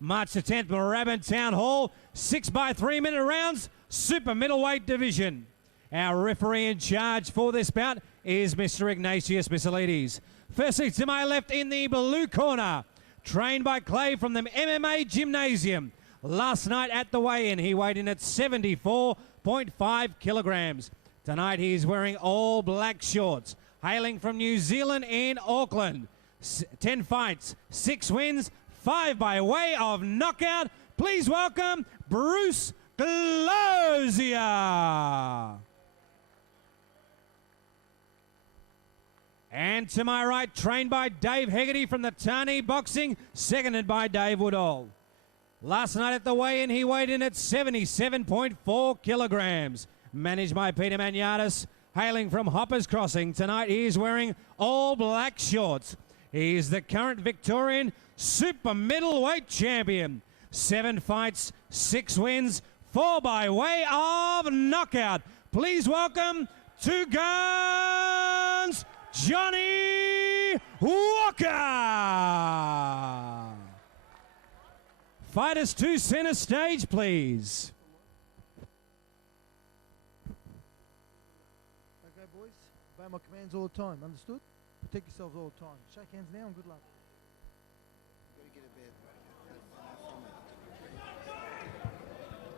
March the 10th, Moorabbin Town Hall, 6 by 3 minute rounds, super middleweight division. Our referee in charge for this bout is Mr. Ignatius Missilides. Firstly, to my left in the blue corner, trained by Clay from the MMA Gymnasium. Last night at the weigh-in, he weighed in at 74.5 kilograms. Tonight he's wearing all black shorts, hailing from New Zealand in Auckland. 10 fights, 6 wins, 5 by way of knockout. Please welcome Bruce Glozier. And to my right, trained by Dave Hegarty from the Tani Boxing, seconded by Dave Woodall. Last night at the weigh-in, he weighed in at 77.4 kilograms. Managed by Peter Maniatis, hailing from Hoppers Crossing. Tonight he is wearing all black shorts. He is the current Victorian super middleweight champion. 7 fights, 6 wins, 4 by way of knockout. Please welcome to Gunz, Johnny Walker. Fighters to center stage, please. Okay, boys, obey my commands all the time, understood? Protect yourselves all the time. Shake hands now and good luck.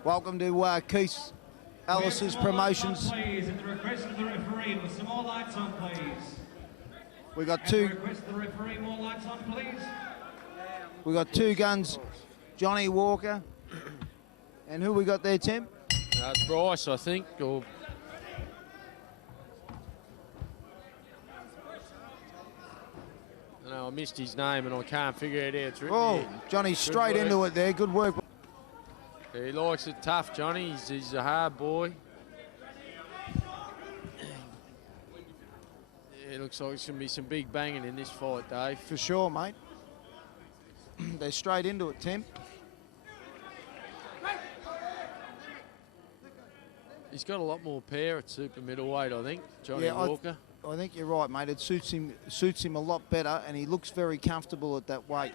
Welcome to Keith Ellis's Promotions. Please, at the request of the referee, with some more lights on, please. We got At the two. request of the referee, more lights on, please. We got 2 guns. Johnny Walker, and who we got there, Tim? Bryce, I think. Or I know I missed his name and I can't figure it out. It's written Oh, here. Johnny straight work. into it there. Good work. He likes it tough, Johnny. He's a hard boy. Yeah, it looks like it's going to be some big banging in this fight, Dave. For sure, mate. They're straight into it, Tim. He's got a lot more power at super middleweight, I think, Johnny Yeah, Walker. I think you're right, mate. It suits him a lot better, and he looks very comfortable at that weight.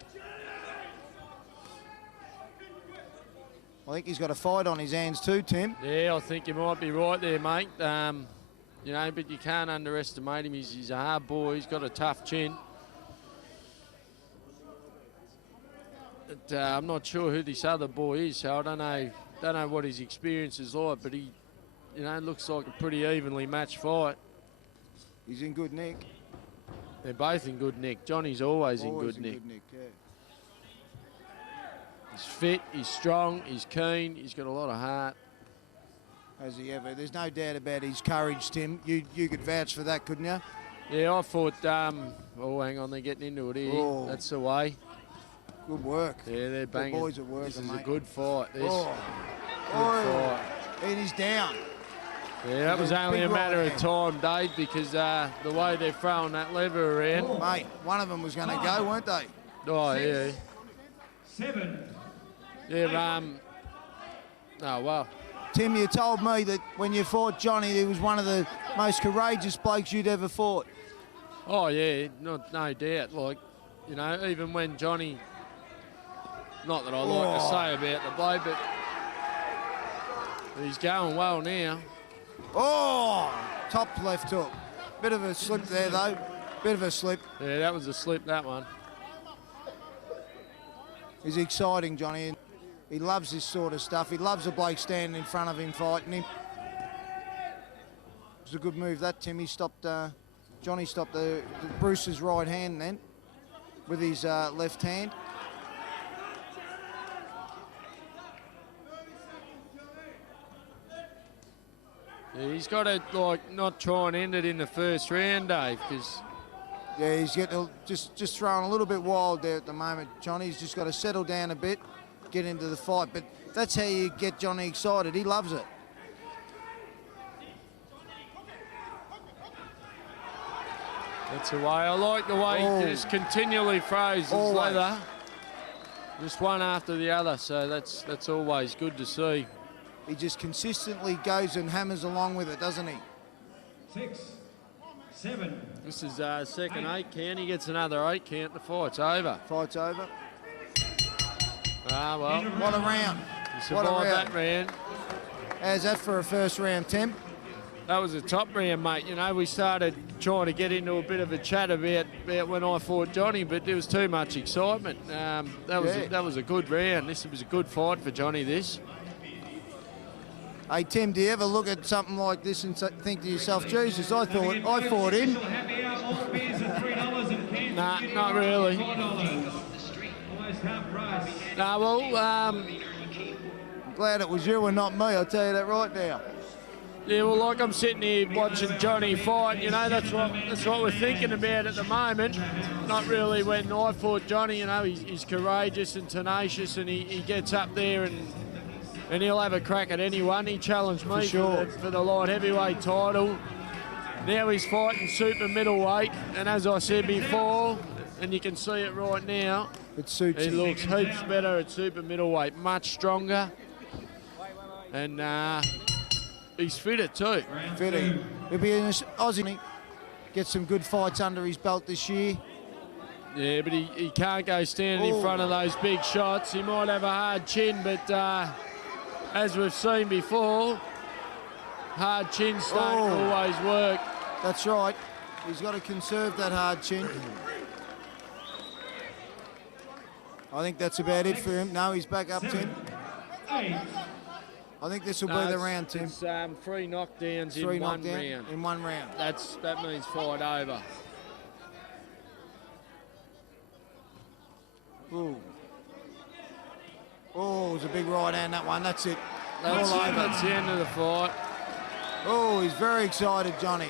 I think he's got a fight on his hands too, Tim. Yeah, I think you might be right there, mate. You know, but you can't underestimate him. He's a hard boy. He's got a tough chin. But, I'm not sure who this other boy is, so I don't know what his experience is like. But he, you know, looks like a pretty evenly matched fight. He's in good nick. They're both in good nick. Johnny's always in good nick. Yeah. He's fit. He's strong. He's keen. He's got a lot of heart. Has he ever? There's no doubt about his courage, Tim. You could vouch for that, couldn't you? Yeah, I thought. Oh, hang on, they're getting into it here. Oh. That's the way. Good work. Yeah, they're banging. The boys are working, This is mate. a good fight. This. Oh. Good fight. And he's down. Yeah, that was Big only a right matter of hand. time, Dave, because the way they're throwing that lever around. Mate, one of them was going to go, weren't they? Oh, yeah. 7. Yeah, oh, well. Tim, you told me that when you fought Johnny, he was one of the most courageous blokes you'd ever fought. Oh, yeah, no doubt. Like, you know, even when Johnny, not that I like to say about the bloke, but he's going well now. Oh, top left hook. Bit of a slip there, though. Bit of a slip. Yeah, that was a slip, that one. He's exciting, Johnny. He loves this sort of stuff. He loves a bloke standing in front of him, fighting him. It was a good move, that, Tim. He stopped, Johnny stopped the Bruce's right hand then with his left hand. Yeah, he's got to, like, not try and end it in the first round, Dave, because... Yeah, he's getting just throwing a little bit wild there at the moment, Johnny. He's just got to settle down a bit, get into the fight. But that's how you get Johnny excited. He loves it. That's the way. I like the way he just continually throws his leather. Just one after the other, so that's always good to see. He just consistently goes and hammers along with it, doesn't he? 6, 7. This is second 8 count. He gets another 8 count. The fight's over. Fight's over. Ah, well. What a round. He What a survived round. that round. How's that for a first round, Tim? That was a top round, mate. You know, we started trying to get into a bit of a chat about when I fought Johnny, but there was too much excitement. That was a good round. This was a good fight for Johnny, this. Hey, Tim, do you ever look at something like this and think to yourself, Jesus, I fought him? Nah, not really. Nah, well, I'm glad it was you and not me, I'll tell you that right now. yeah, well, like I'm sitting here watching Johnny fight, you know, that's what we're thinking about at the moment. Not really when I fought Johnny, you know, he's courageous and tenacious, and he gets up there and he'll have a crack at anyone. He challenged me for the light heavyweight title. Now he's fighting super middleweight, and as I said before, and you can see it right now, It suits he him. looks heaps better at super middleweight, much stronger, and he's fitter too. Fitting. He'll be in Aussie. Get some good fights under his belt this year. Yeah, but he can't go standing in front of those big shots. He might have a hard chin, but as we've seen before, hard chins don't always work. That's right. He's got to conserve that hard chin. I think that's about it for him. No, he's back up, Tim. I think this will be the round, Tim. It's 3 knockdowns Three in one knockdown round. in one round. That means fight over. Ooh. Oh, it was a big right hand, that one. That's it. That's All over. the end of the fight. Oh, he's very excited, Johnny.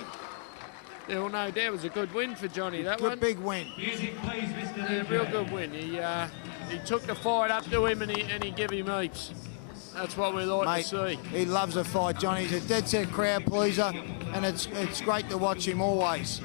Yeah, well, no doubt it was a good win for Johnny, that Good one. big win. Yeah, real good win. He took the fight up to him and he gave him heaps. That's what we like Mate, to see. he loves a fight, Johnny. He's a dead set crowd pleaser, and it's great to watch him always.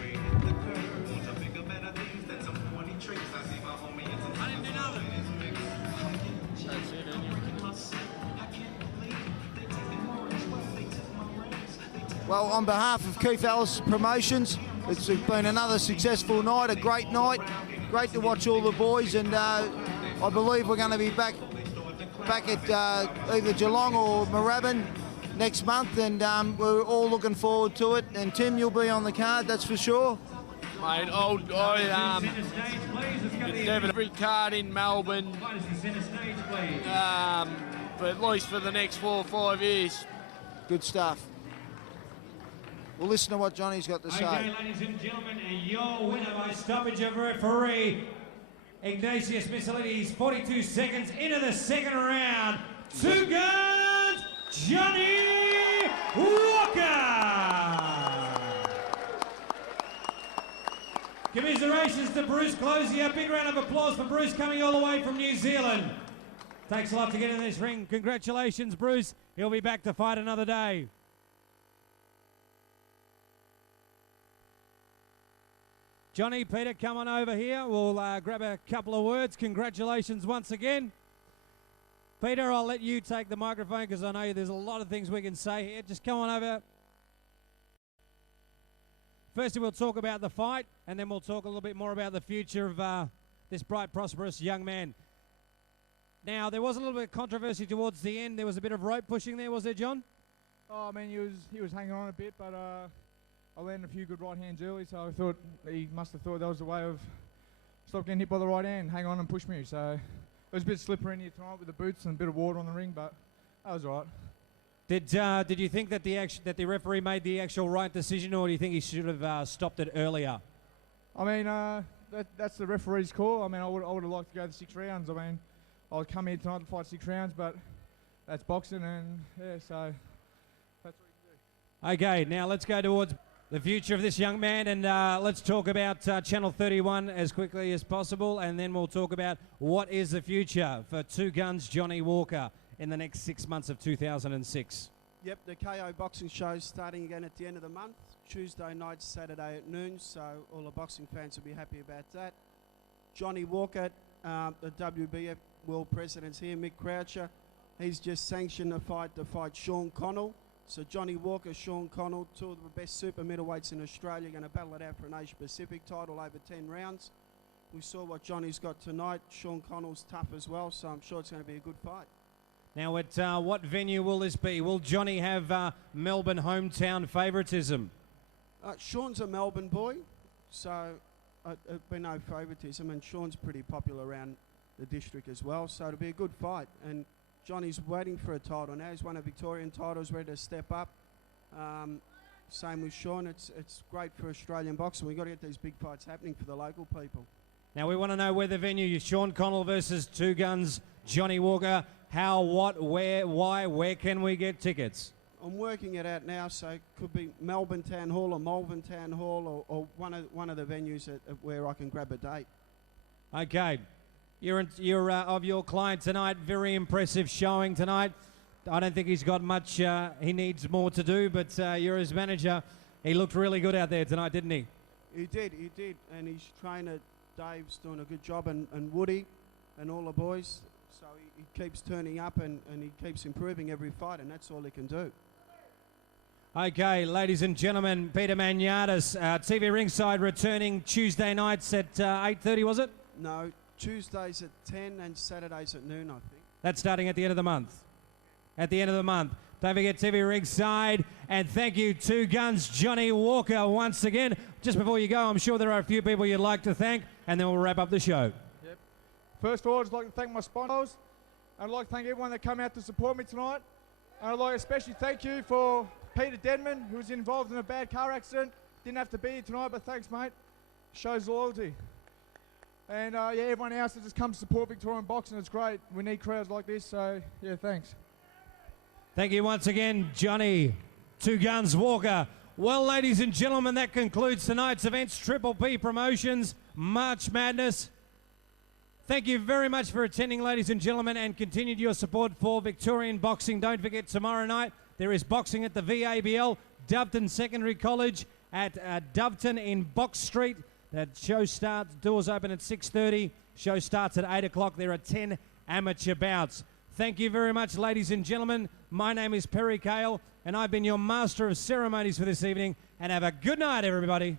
Well, on behalf of Keith Ellis Promotions, it's been another successful night, a great night. Great to watch all the boys, and I believe we're going to be back at either Geelong or Moorabbin next month, and we're all looking forward to it. And Tim, you'll be on the card, that's for sure. Mate, I endeavoured every card in Melbourne, but at least for the next 4 or 5 years. Good stuff. We'll listen to what Johnny's got to say. Okay, ladies and gentlemen, your winner by stoppage of referee Ignatius Missilides, 42 seconds into the second round. 2 Gunz, Johnny Walker. Commiserations to Bruce Glozier. Big round of applause for Bruce coming all the way from New Zealand. Takes a lot to get in this ring. Congratulations, Bruce. He'll be back to fight another day. Johnny, Peter, come on over here. We'll grab a couple of words. Congratulations once again. Peter, I'll let you take the microphone because I know there's a lot of things we can say here. Just come on over. Firstly, we'll talk about the fight, and then we'll talk a little bit more about the future of this bright, prosperous young man. Now, there was a little bit of controversy towards the end. There was a bit of rope pushing there, was there, John? Oh, I mean, he was hanging on a bit, but I landed a few good right hands early, so I thought he must have thought that was the way of stop getting hit by the right hand, hang on and push me. So it was a bit slippery in here tonight with the boots and a bit of water on the ring, but that was all right. Did you think that the referee made the actual right decision, or do you think he should have stopped it earlier? I mean, that's the referee's call. I mean, I would have liked to go the 6 rounds. I mean, I'd come here tonight to fight 6 rounds, but that's boxing, and yeah, so that's what you can do. Okay, now let's go towards the future of this young man, and let's talk about Channel 31 as quickly as possible, and then we'll talk about what is the future for 2 Gunz Johnny Walker in the next 6 months of 2006. Yep, the KO boxing show's starting again at the end of the month, Tuesday night, Saturday at noon, so all the boxing fans will be happy about that. Johnny Walker, the WBF World President's here, Mick Croucher, he's just sanctioned a fight to fight Sean Connell. So Johnny Walker, Sean Connell, 2 of the best super middleweights in Australia, going to battle it out for an Asia Pacific title over 10 rounds. we saw what Johnny's got tonight. Sean Connell's tough as well, so I'm sure it's going to be a good fight. Now, at what venue will this be? Will Johnny have Melbourne hometown favouritism? Sean's a Melbourne boy, so it'll be no favouritism, and Sean's pretty popular around the district as well, so it'll be a good fight. And Johnny's waiting for a title now. He's won a Victorian title, he's ready to step up. Same with Sean. It's great for Australian boxing. We've got to get these big fights happening for the local people. Now, we want to know where the venue is. Sean Connell versus Two Guns, Johnny Walker. How, what, where, why, where can we get tickets? I'm working it out now, so it could be Melbourne Town Hall or Malvern Town Hall or one of the venues where I can grab a date. Okay. You're of your client tonight. Very impressive showing tonight. I don't think he's got much. He needs more to do, but you're his manager. He looked really good out there tonight, didn't he? He did. And his trainer, Dave's doing a good job, and Woody and all the boys. So he keeps turning up and he keeps improving every fight, and that's all he can do. Okay, ladies and gentlemen, Peter Maniatis, TV Ringside returning Tuesday nights at 8:30, was it? No, Tuesdays at 10 and Saturdays at noon, I think. That's starting at the end of the month. At the end of the month. Don't forget TV Ringside, and thank you Two Guns, Johnny Walker once again. Just before you go, I'm sure there are a few people you'd like to thank, and then we'll wrap up the show. Yep. First of all, I'd just like to thank my sponsors. I'd like to thank everyone that came out to support me tonight. And I'd like to especially thank you for Peter Denman, who was involved in a bad car accident. Didn't have to be here tonight, but thanks, mate. Shows loyalty. And yeah, everyone else that just comes to support Victorian boxing, it's great. We need crowds like this, so yeah, thanks. Thank you once again, Johnny Two Guns Walker. Well, ladies and gentlemen, that concludes tonight's events. Triple P Promotions, March Madness. Thank you very much for attending, ladies and gentlemen, and continued your support for Victorian boxing. Don't forget, tomorrow night there is boxing at the VABL, Doveton Secondary College at Doveton in Box Street. That show starts, doors open at 6:30. Show starts at 8 o'clock. There are 10 amateur bouts. Thank you very much, ladies and gentlemen. My name is Perry Cale, and I've been your master of ceremonies for this evening. And have a good night, everybody.